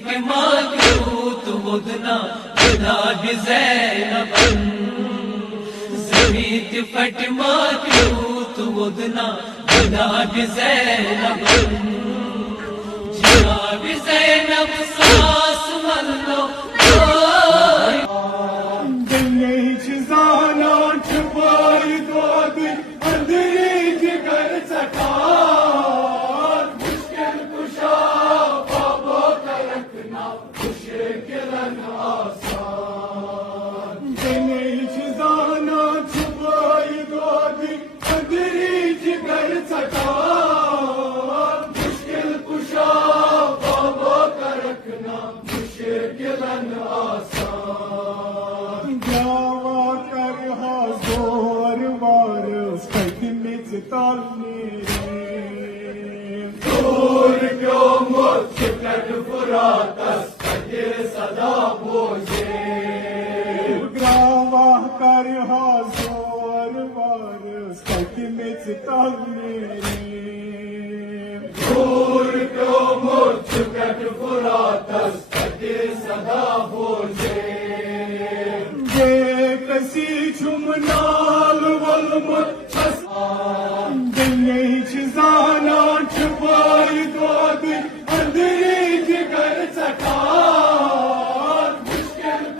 فاطمہ کیوں تو بدنا جناب زینب زمین فاطمہ کیوں تو بدنا جناب زینب جناب زینب ساس ملو دنیا چیزانا چھپائی دود اندری جگر چکار مشکل کشا بابا کا رکھنا مشکل آسان دنیا چیزانا چھپائی دود اندری جگر چکار مشکل کشا بابا کا رکھنا مشکل آسان دور پیو مجھ کٹ فراتس کجے صدا بوجھے گراواہ کر حضور وارس کٹ مچ تلنی دور پیو مجھ کٹ فراتس کجے صدا بوجھے جے کسی چھمنال والمت